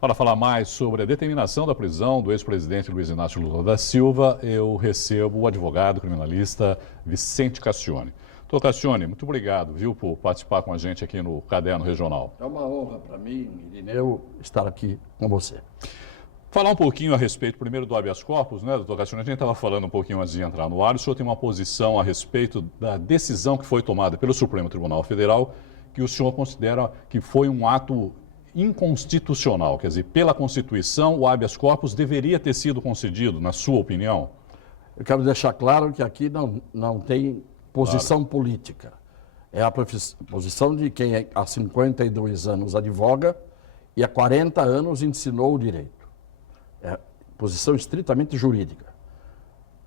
Para falar mais sobre a determinação da prisão do ex-presidente Luiz Inácio Lula da Silva, eu recebo o advogado criminalista Vicente Castione. Doutor Castione, muito obrigado, viu, por participar com a gente aqui no Caderno Regional. É uma honra para mim, Irineu, estar aqui com você. Falar um pouquinho a respeito, primeiro, do habeas corpus, né, doutor Castione? A gente estava falando um pouquinho antes de entrar no ar. O senhor tem uma posição a respeito da decisão que foi tomada pelo Supremo Tribunal Federal, que o senhor considera que foi um ato inconstitucional, quer dizer, pela Constituição, o habeas corpus deveria ter sido concedido, na sua opinião? Eu quero deixar claro que aqui não tem posição política. É a posição de quem há 52 anos advoga e há 40 anos ensinou o direito. É posição estritamente jurídica.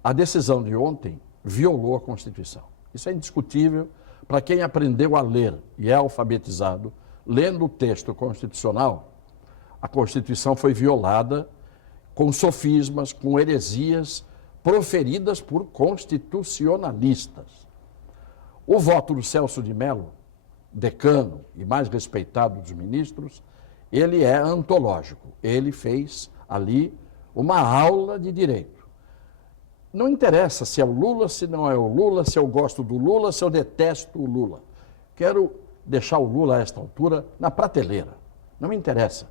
A decisão de ontem violou a Constituição. Isso é indiscutível para quem aprendeu a ler e é alfabetizado. Lendo o texto constitucional, a Constituição foi violada com sofismas, com heresias proferidas por constitucionalistas. O voto do Celso de Mello, decano e mais respeitado dos ministros, ele é antológico. Ele fez ali uma aula de direito. Não interessa se é o Lula, se não é o Lula, se eu gosto do Lula, se eu detesto o Lula. Quero deixar o Lula a esta altura na prateleira. Não me interessa.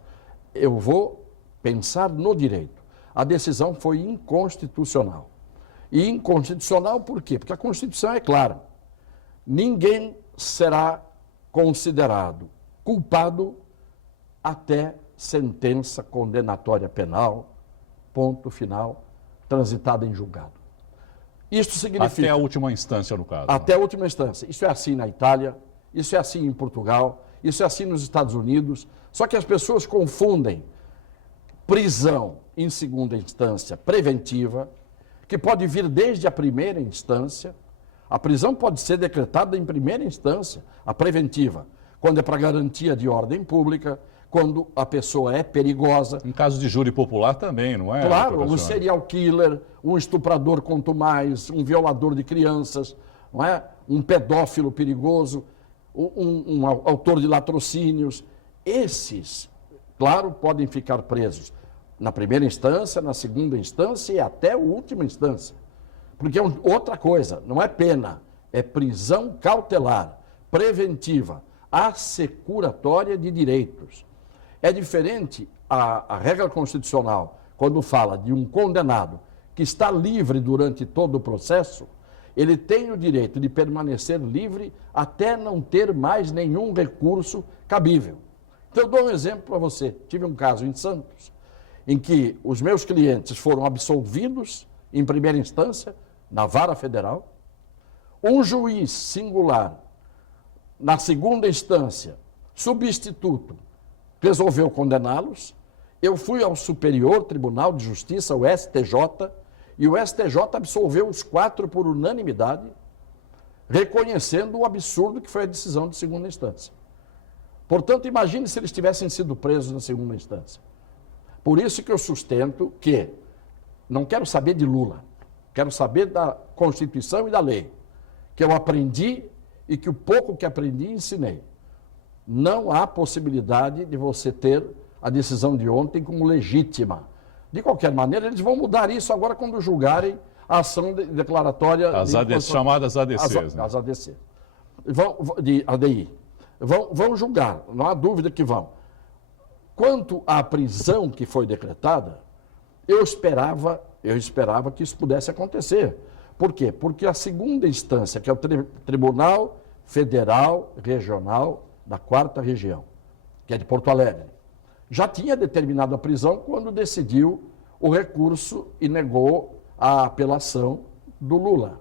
Eu vou pensar no direito. A decisão foi inconstitucional. E inconstitucional por quê? Porque a Constituição é clara. Ninguém será considerado culpado até sentença condenatória penal, ponto final, transitada em julgado. Isto significa... Até a última instância, no caso. Até a última instância. Isso é assim na Itália, isso é assim em Portugal, isso é assim nos Estados Unidos. Só que as pessoas confundem prisão em segunda instância preventiva, que pode vir desde a primeira instância. A prisão pode ser decretada em primeira instância, a preventiva, quando é para garantia de ordem pública, quando a pessoa é perigosa. Em caso de júri popular também, não é? Claro, um serial killer, um estuprador quanto mais, um violador de crianças, não é? Um pedófilo perigoso, um autor de latrocínios. Esses, claro, podem ficar presos na primeira instância, na segunda instância e até a última instância. Porque é outra coisa, não é pena, é prisão cautelar, preventiva, assecuratória de direitos. É diferente a regra constitucional, quando fala de um condenado que está livre durante todo o processo, ele tem o direito de permanecer livre até não ter mais nenhum recurso cabível. Então, eu dou um exemplo para você. Tive um caso em Santos, em que os meus clientes foram absolvidos em primeira instância, na Vara Federal. Um juiz singular, na segunda instância, substituto, resolveu condená-los. Eu fui ao Superior Tribunal de Justiça, o STJ, e o STJ absolveu os 4 por unanimidade, reconhecendo o absurdo que foi a decisão de segunda instância. Portanto, imagine se eles tivessem sido presos na segunda instância. Por isso que eu sustento que não quero saber de Lula, quero saber da Constituição e da lei, que eu aprendi e que o pouco que aprendi ensinei. Não há possibilidade de você ter a decisão de ontem como legítima. De qualquer maneira, eles vão mudar isso agora quando julgarem a ação declaratória... Chamadas ADCs. As ADC. De ADI. Vão julgar, não há dúvida que vão. Quanto à prisão que foi decretada, eu esperava que isso pudesse acontecer. Por quê? Porque a segunda instância, que é o Tribunal Federal Regional da 4ª Região, que é de Porto Alegre, já tinha determinado a prisão quando decidiu o recurso e negou a apelação do Lula.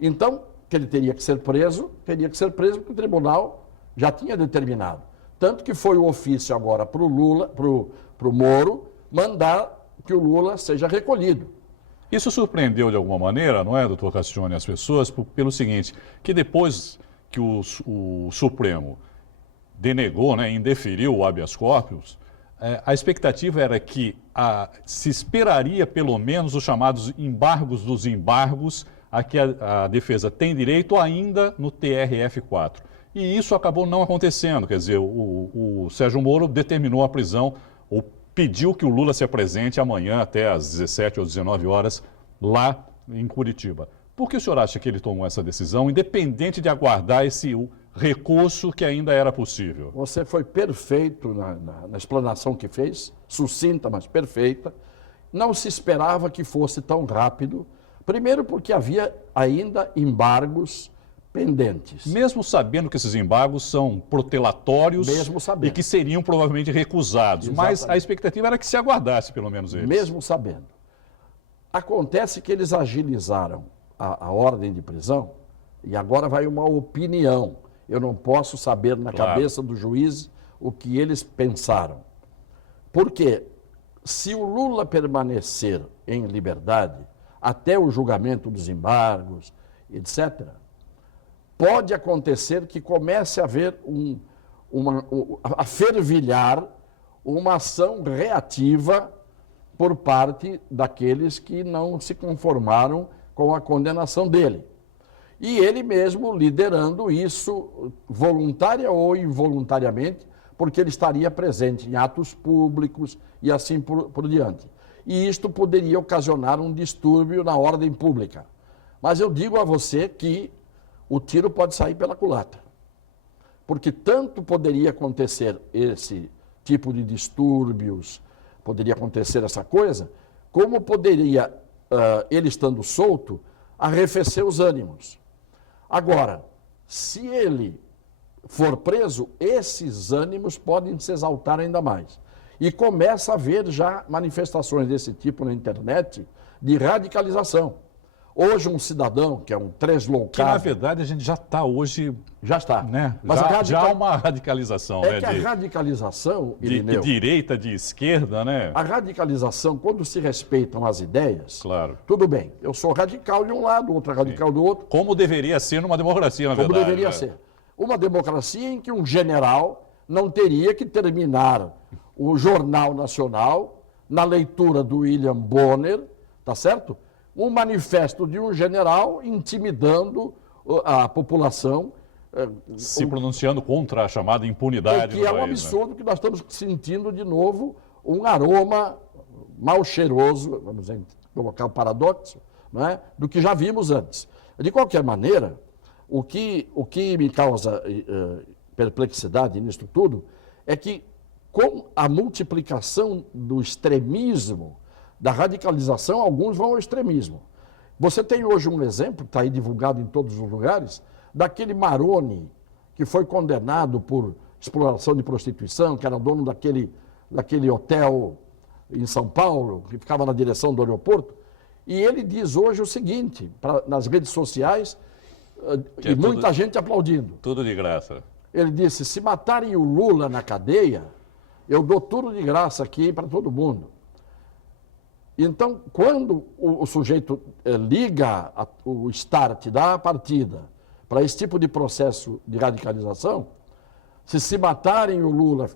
Então, que ele teria que ser preso porque o tribunal já tinha determinado. Tanto que foi o ofício agora para o Lula, para o Moro, mandar que o Lula seja recolhido. Isso surpreendeu de alguma maneira, não é, doutor Castione, as pessoas, pelo seguinte, que depois que o Supremo denegou, né, indeferiu o habeas corpus, a expectativa era que se esperaria pelo menos os chamados embargos dos embargos a que a defesa tem direito ainda no TRF4. E isso acabou não acontecendo, quer dizer, o Sérgio Moro determinou a prisão ou pediu que o Lula se apresente amanhã até às 17 ou 19 horas lá em Curitiba. Por que o senhor acha que ele tomou essa decisão, independente de aguardar esse recurso que ainda era possível? Você foi perfeito na explanação que fez, sucinta, mas perfeita. Não se esperava que fosse tão rápido. Primeiro porque havia ainda embargos pendentes. Mesmo sabendo que esses embargos são protelatórios Mesmo sabendo. e que seriam provavelmente recusados. Exatamente. Mas a expectativa era que se aguardasse, pelo menos eles. Mesmo sabendo. Acontece que eles agilizaram a ordem de prisão e agora vai uma opinião. Eu não posso saber na cabeça do juiz o que eles pensaram. Porque se o Lula permanecer em liberdade até o julgamento dos embargos, etc., pode acontecer que comece a haver a fervilhar uma ação reativa por parte daqueles que não se conformaram com a condenação dele. E ele mesmo liderando isso, voluntária ou involuntariamente, porque ele estaria presente em atos públicos e assim por diante. E isto poderia ocasionar um distúrbio na ordem pública. Mas eu digo a você que o tiro pode sair pela culatra. Porque tanto poderia acontecer esse tipo de distúrbios, poderia acontecer essa coisa, como poderia, ele estando solto, arrefecer os ânimos. Agora, se ele for preso, esses ânimos podem se exaltar ainda mais. E começa a haver já manifestações desse tipo na internet de radicalização. Hoje um cidadão, que é um treslocado... Que, na verdade, a gente já está hoje... Já está. Né? Mas já há uma radicalização. É, né, que a radicalização, Irineu, de direita, de esquerda, né? A radicalização, quando se respeitam as ideias, claro, tudo bem. Eu sou radical de um lado, outro é radical do outro. Como deveria ser numa democracia, na verdade. Como deveria ser. Uma democracia em que um general não teria que terminar o Jornal Nacional na leitura do William Bonner, tá certo? Um manifesto de um general intimidando a população. Se pronunciando contra a chamada impunidade que é um absurdo, que nós estamos sentindo de novo um aroma mal cheiroso, vamos colocar o paradoxo, não é? Do que já vimos antes. De qualquer maneira, o que me causa perplexidade nisso tudo é que, com a multiplicação do extremismo, da radicalização, alguns vão ao extremismo. Você tem hoje um exemplo, que está aí divulgado em todos os lugares, daquele Maroni, que foi condenado por exploração de prostituição, que era dono daquele hotel em São Paulo, que ficava na direção do aeroporto, e ele diz hoje o seguinte, nas redes sociais, e muita gente aplaudindo. Tudo de graça. Ele disse, se matarem o Lula na cadeia, eu dou tudo de graça aqui para todo mundo. Então, quando o sujeito liga o start, dá a partida para esse tipo de processo de radicalização, se matarem o Lula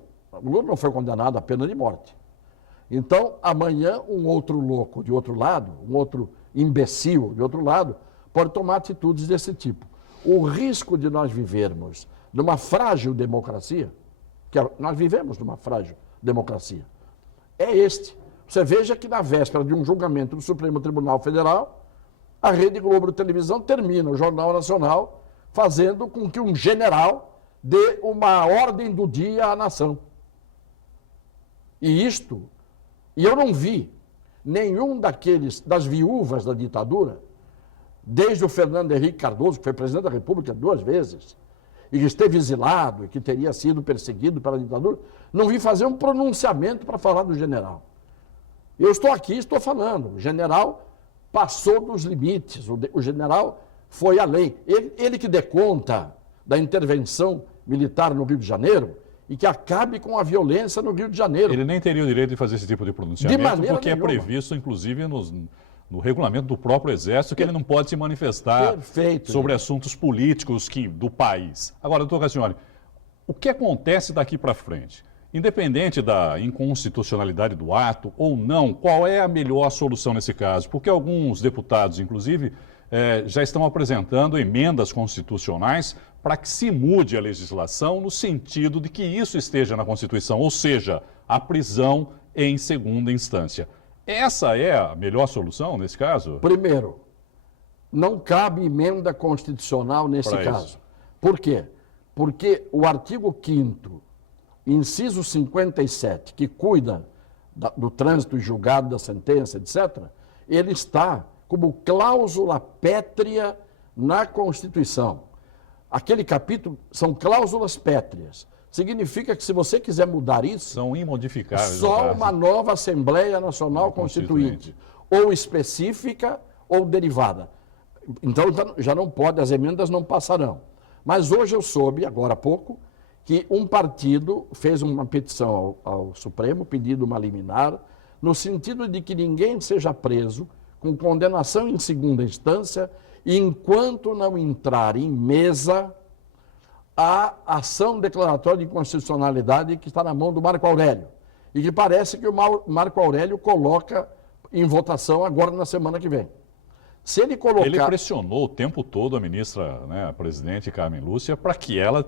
não foi condenado à pena de morte. Então, amanhã, um outro louco de outro lado, um outro imbecil de outro lado, pode tomar atitudes desse tipo. O risco de nós vivermos numa frágil democracia, que nós vivemos numa frágil democracia, é este. Você veja que na véspera de um julgamento do Supremo Tribunal Federal, a Rede Globo de Televisão termina o Jornal Nacional fazendo com que um general dê uma ordem do dia à nação. E eu não vi nenhum das viúvas da ditadura, desde o Fernando Henrique Cardoso, que foi presidente da República 2 vezes, e que esteve exilado, e que teria sido perseguido pela ditadura, não vi fazer um pronunciamento para falar do general. Eu estou aqui, estou falando, o general passou dos limites, o general foi além. Ele que dê conta da intervenção militar no Rio de Janeiro e que acabe com a violência no Rio de Janeiro. Ele nem teria o direito de fazer esse tipo de pronunciamento, porque nenhuma. É previsto, inclusive, no regulamento do próprio Exército, que ele não pode se manifestar sobre assuntos políticos do país. Agora, doutor Cassione, o que acontece daqui para frente? Independente da inconstitucionalidade do ato ou não, qual é a melhor solução nesse caso? Porque alguns deputados, inclusive, já estão apresentando emendas constitucionais para que se mude a legislação no sentido de que isso esteja na Constituição, ou seja, a prisão em segunda instância. Essa é a melhor solução nesse caso? Primeiro, não cabe emenda constitucional nesse Pra caso. isso. Por quê? Porque o artigo 5º, inciso 57, que cuida do trânsito e julgado da sentença, etc., ele está como cláusula pétrea na Constituição. Aquele capítulo são cláusulas pétreas. Significa que se você quiser mudar isso, São imodificáveis. só no caso. uma nova Assembleia Nacional Constituinte, ou específica ou derivada. Então já não pode, as emendas não passarão. Mas hoje eu soube, agora há pouco, que um partido fez uma petição ao Supremo, pedindo uma liminar, no sentido de que ninguém seja preso com condenação em segunda instância, enquanto não entrar em mesa a ação declaratória de inconstitucionalidade que está na mão do Marco Aurélio. E que parece que o Marco Aurélio coloca em votação agora na semana que vem. Se ele colocar... Ele pressionou o tempo todo a ministra, né, a presidente Carmen Lúcia, para que ela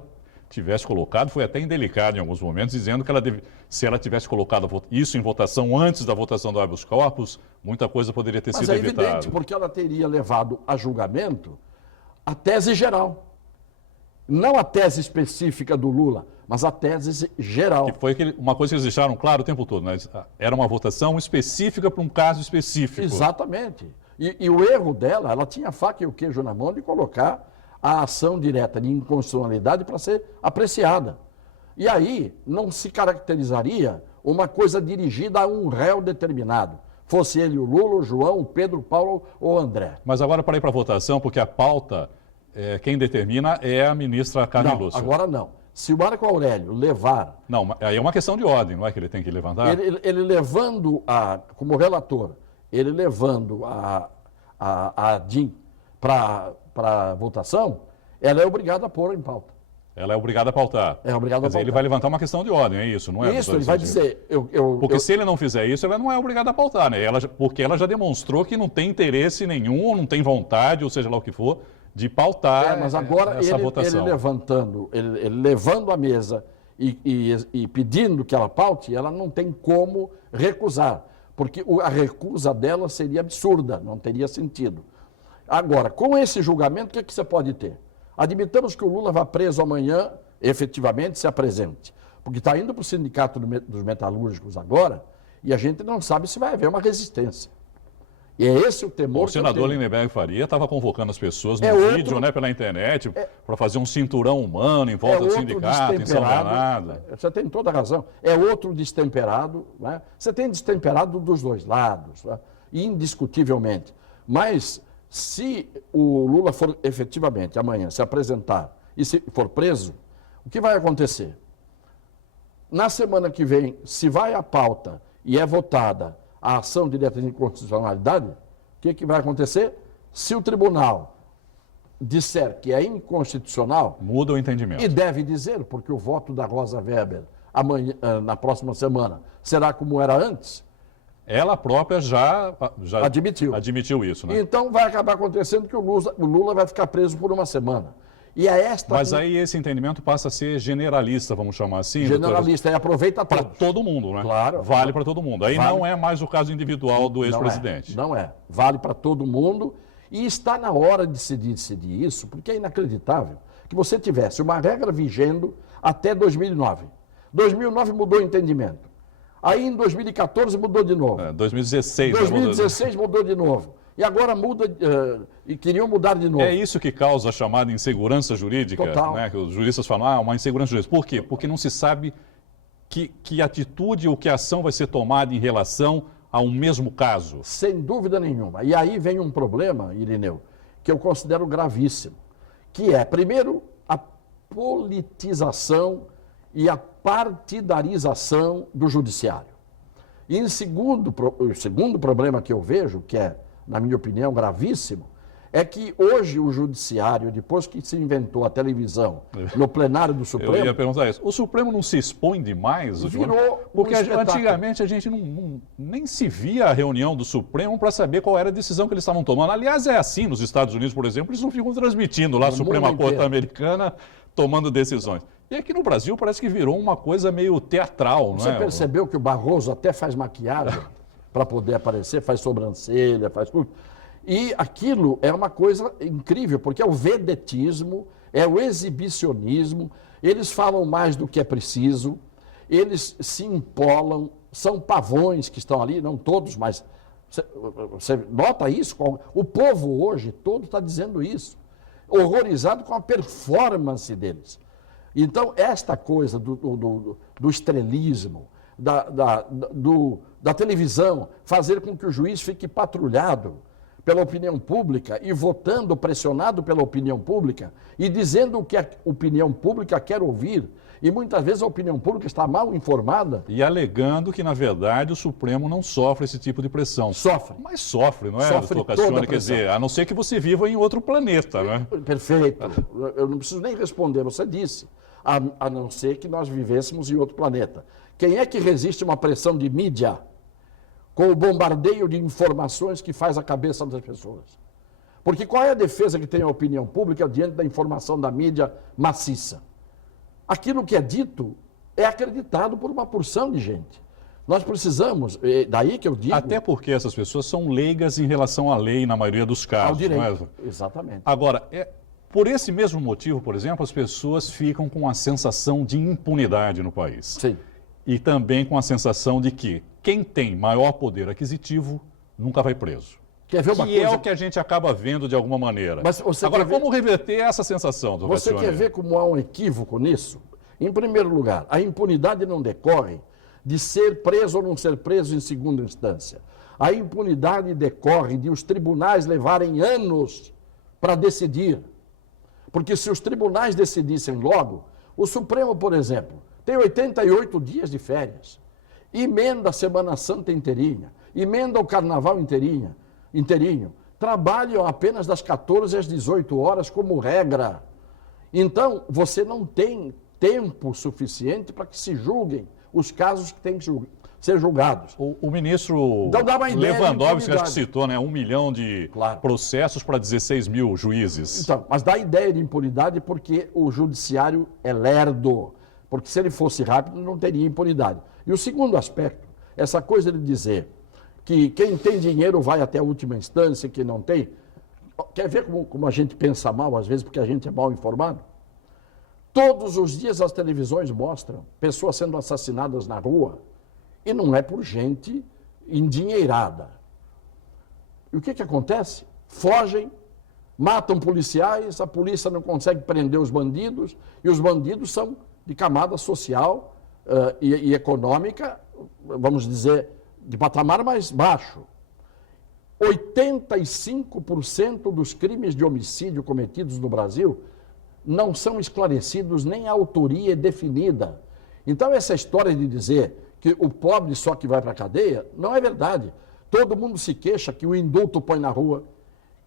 tivesse colocado, foi até indelicado em alguns momentos, dizendo que se ela tivesse colocado isso em votação antes da votação do habeas corpus, muita coisa poderia ter sido evitada. Mas é evidente, porque ela teria levado a julgamento a tese geral. Não a tese específica do Lula, mas a tese geral. Que foi uma coisa que eles deixaram claro o tempo todo, né? Era uma votação específica para um caso específico. Exatamente. E o erro dela, ela tinha a faca e o queijo na mão de colocar a ação direta de inconstitucionalidade para ser apreciada. E aí não se caracterizaria uma coisa dirigida a um réu determinado, fosse ele o Lula, o João, o Pedro, o Paulo ou o André. Mas agora para ir para a votação, porque a pauta, quem determina é a ministra Carmen Não, Lúcia. agora não. Se o Marco Aurélio levar... Não, aí é uma questão de ordem, não é que ele tem que levantar? Ele levando, como relator, ele levando a DIN para votação, ela é obrigada a pôr em pauta. Ela é obrigada a pautar. É obrigada a Quer dizer, pautar. ele vai levantar uma questão de ordem, é isso, não é? Isso, ele vai dizer... Porque se ele não fizer isso, ela não é obrigada a pautar, né? Porque ela já demonstrou que não tem interesse nenhum, ou não tem vontade, ou seja lá o que for, de pautar mas agora essa votação. Ele levando a mesa e pedindo que ela paute, ela não tem como recusar, porque a recusa dela seria absurda, não teria sentido. Agora, com esse julgamento, o que você pode ter? Admitamos que o Lula vá preso amanhã, efetivamente se apresente, porque está indo para o Sindicato dos Metalúrgicos agora, e a gente não sabe se vai haver uma resistência. E é esse o temor. O senador Lindenberg Faria estava convocando as pessoas no vídeo, né, pela internet, para fazer um cinturão humano em volta do sindicato, em São Bernardo. Você tem toda a razão. É outro destemperado. Né? Você tem destemperado dos dois lados, né? Indiscutivelmente. Mas se o Lula for efetivamente amanhã se apresentar e se for preso, o que vai acontecer? Na semana que vem, se vai à pauta e é votada a ação direta de inconstitucionalidade, o que vai acontecer? Se o tribunal disser que é inconstitucional... Muda o entendimento. E deve dizer, porque o voto da Rosa Weber amanhã, na próxima semana será como era antes. Ela própria já admitiu isso, né? Então vai acabar acontecendo que o Lula vai ficar preso por uma semana. E é esta... Mas aí esse entendimento passa a ser generalista, vamos chamar assim. Generalista, e aproveita para todo mundo, né? Claro. Vale para todo mundo. Aí não é mais o caso individual do ex-presidente. Não é. Vale para todo mundo. E está na hora de se decidir isso, porque é inacreditável que você tivesse uma regra vigendo até 2009. 2009 mudou o entendimento. Aí em 2014 mudou de novo. 2016. 2016 mudou de novo. E agora muda, e queriam mudar de novo. É isso que causa a chamada insegurança jurídica, Total. Né? Que os juristas falam, uma insegurança jurídica. Por quê? Porque não se sabe que atitude ou que ação vai ser tomada em relação a um mesmo caso. Sem dúvida nenhuma. E aí vem um problema, Irineu, que eu considero gravíssimo, que é, primeiro, a politização e a partidarização do judiciário. E o segundo problema que eu vejo, que é, na minha opinião, gravíssimo, é que hoje o judiciário, depois que se inventou a televisão no plenário do Eu Supremo, ia perguntar isso. O Supremo não se expõe demais? virou Porque um espetáculo. antigamente a gente nem se via a reunião do Supremo para saber qual era a decisão que eles estavam tomando. Aliás, é assim nos Estados Unidos, por exemplo, eles não ficam transmitindo lá a No Suprema mundo Corte inteiro. Americana tomando decisões. E aqui no Brasil parece que virou uma coisa meio teatral, não Você é? percebeu que o Barroso até faz maquiagem para poder aparecer, faz sobrancelha, faz tudo. E aquilo é uma coisa incrível, porque é o vedetismo, é o exibicionismo, eles falam mais do que é preciso, eles se empolam, são pavões que estão ali, não todos, mas você nota isso? O povo hoje todo está dizendo isso, horrorizado com a performance deles. Então, esta coisa do estrelismo, da televisão, fazer com que o juiz fique patrulhado pela opinião pública e votando pressionado pela opinião pública e dizendo o que a opinião pública quer ouvir. E muitas vezes a opinião pública está mal informada. E alegando que, na verdade, o Supremo não sofre esse tipo de pressão. Sofre. Mas sofre, não é, Sofre doutor toda a Cassione? Quer pressão. dizer, a não ser que você viva em outro planeta, né? Perfeito. Eu não preciso nem responder, você disse. A não ser que nós vivêssemos em outro planeta. Quem é que resiste a uma pressão de mídia com o bombardeio de informações que faz a cabeça das pessoas? Porque qual é a defesa que tem a opinião pública diante da informação da mídia maciça? Aquilo que é dito é acreditado por uma porção de gente. Nós precisamos, daí que eu digo... Até porque essas pessoas são leigas em relação à lei, na maioria dos casos. ao direito. Não é? Exatamente. Agora, por esse mesmo motivo, por exemplo, as pessoas ficam com a sensação de impunidade no país. Sim. E também com a sensação de que quem tem maior poder aquisitivo nunca vai preso. Quer ver uma Que coisa? é o que a gente acaba vendo de alguma maneira. Mas você Agora, quer ver- como reverter essa sensação, doutor Você Cassione? quer ver como há um equívoco nisso? Em primeiro lugar, a impunidade não decorre de ser preso ou não ser preso em segunda instância. A impunidade decorre de os tribunais levarem anos para decidir. Porque se os tribunais decidissem logo, o Supremo, por exemplo, tem 88 dias de férias, emenda a Semana Santa inteirinha, emenda o Carnaval inteirinho, trabalham apenas das 14 às 18 horas como regra. Então, você não tem tempo suficiente para que se julguem os casos que têm que ser julgados. O ministro Então, dá uma ideia de Lewandowski, acho que impunidade. citou, né, 1 milhão de Claro. processos para 16 mil juízes. Então, mas dá ideia de impunidade porque o judiciário é lerdo. Porque se ele fosse rápido, não teria impunidade. E o segundo aspecto, essa coisa de dizer que quem tem dinheiro vai até a última instância, quem não tem. Quer ver como a gente pensa mal, às vezes, porque a gente é mal informado? Todos os dias as televisões mostram pessoas sendo assassinadas na rua e não é por gente endinheirada. E o que acontece? Fogem, matam policiais, a polícia não consegue prender os bandidos e os bandidos são de camada social e econômica, vamos dizer, de patamar mais baixo. 85% dos crimes de homicídio cometidos no Brasil não são esclarecidos, nem a autoria é definida. Então, essa história de dizer que o pobre só que vai para a cadeia, não é verdade. Todo mundo se queixa que o indulto põe na rua,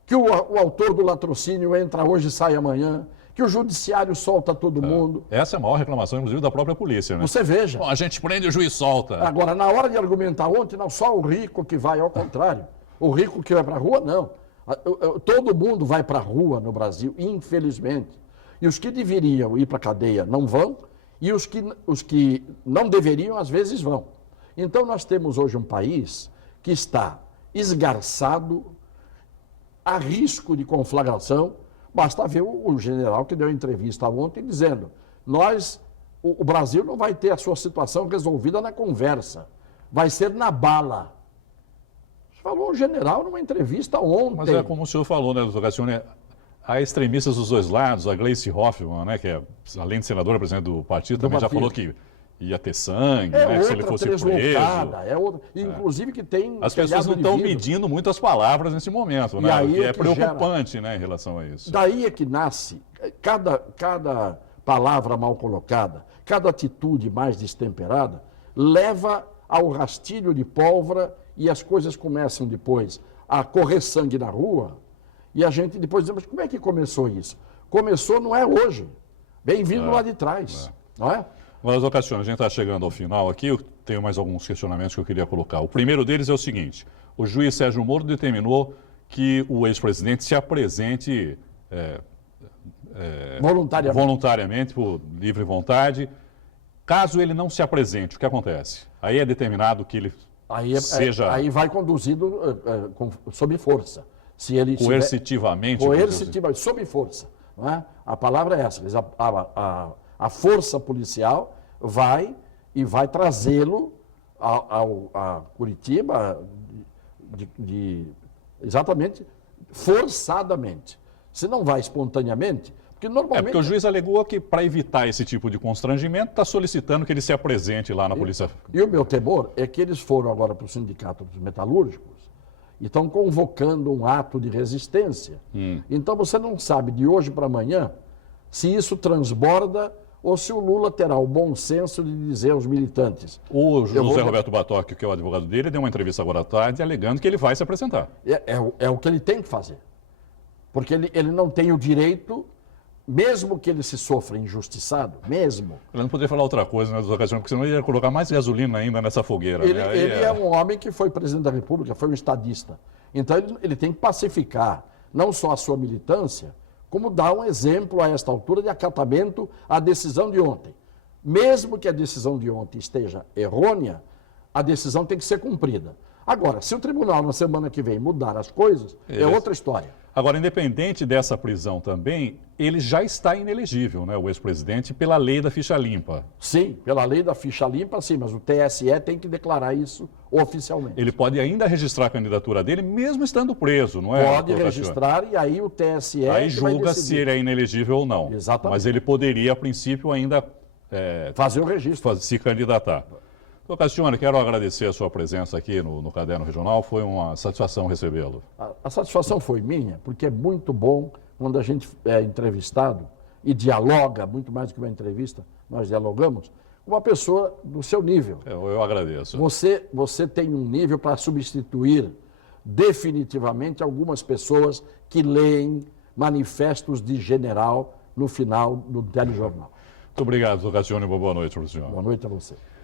que o autor do latrocínio entra hoje e sai amanhã, que o judiciário solta todo mundo. Essa é a maior reclamação, inclusive, da própria polícia, né? Você veja. Bom, a gente prende e o juiz solta. Agora, na hora de argumentar ontem, não só o rico que vai, ao contrário. O rico que vai para a rua, não. Todo mundo vai para a rua no Brasil, infelizmente. E os que deveriam ir para a cadeia não vão, e os que não deveriam, às vezes, vão. Então, nós temos hoje um país que está esgarçado, a risco de conflagração. Basta ver o general que deu entrevista ontem dizendo: o Brasil não vai ter a sua situação resolvida na conversa, vai ser na bala. Falou o general numa entrevista ontem. Mas é como o senhor falou, né, doutor Cassione? Há extremistas dos dois lados, a Gleice Hoffmann, né, que é, além de senadora, presidente do partido, também já falou que ia ter sangue, né, se ele fosse preso. É outra, inclusive que tem... As pessoas não estão medindo muito as palavras nesse momento, né? Aí O que é que preocupante, né, em relação a isso. Daí é que nasce cada palavra mal colocada, cada atitude mais destemperada, leva ao rastilho de pólvora e as coisas começam depois a correr sangue na rua E a gente depois diz, mas como é que começou isso? Começou não é hoje, vem vindo lá de trás, não é? Mas, Cassiano, a gente está chegando ao final aqui, eu tenho mais alguns questionamentos que eu queria colocar. O primeiro deles é o seguinte, o juiz Sérgio Moro determinou que o ex-presidente se apresente voluntariamente, por livre vontade. Caso ele não se apresente, o que acontece? Aí é determinado que ele seja... Aí vai conduzido sob força. Se ele coercitivamente. Coercitivamente, sob força. Não é? A palavra é essa. A força policial vai trazê-lo a Curitiba exatamente forçadamente. Se não vai espontaneamente, porque normalmente... Porque o juiz alegou que, para evitar esse tipo de constrangimento, está solicitando que ele se apresente lá na Polícia... E o meu temor é que eles foram agora para o Sindicato dos Metalúrgicos e estão convocando um ato de resistência. Então você não sabe de hoje para amanhã se isso transborda ou se o Lula terá o bom senso de dizer aos militantes... O José Roberto Batoque, que é o advogado dele, deu uma entrevista agora à tarde alegando que ele vai se apresentar. É o que ele tem que fazer. Porque ele não tem o direito, mesmo que ele se sofra injustiçado, mesmo... Ele não poderia falar outra coisa nessas ocasiões, porque senão ele ia colocar mais gasolina ainda nessa fogueira. Ele é um homem que foi presidente da República, foi um estadista. Então ele tem que pacificar não só a sua militância, como dar um exemplo a esta altura de acatamento à decisão de ontem. Mesmo que a decisão de ontem esteja errônea, a decisão tem que ser cumprida. Agora, se o tribunal na semana que vem mudar as coisas, é outra história. Agora, independente dessa prisão também, ele já está inelegível, né, o ex-presidente, pela lei da ficha limpa. Sim, pela lei da ficha limpa, sim, mas o TSE tem que declarar isso oficialmente. Ele pode ainda registrar a candidatura dele, mesmo estando preso, não é? Pode registrar e aí o TSE aí julga se ele é inelegível ou não. Exatamente. Mas ele poderia, a princípio, ainda fazer o registro. Se candidatar. Então, Cassiano, quero agradecer a sua presença aqui no Caderno Regional. Foi uma satisfação recebê-lo. A satisfação foi minha, porque é muito bom quando a gente é entrevistado e dialoga, muito mais do que uma entrevista, nós dialogamos, com uma pessoa do seu nível. Eu agradeço. Você tem um nível para substituir definitivamente algumas pessoas que leem manifestos de general no final do telejornal. Muito obrigado, Cassiano, e boa noite para o senhor. Boa noite a você.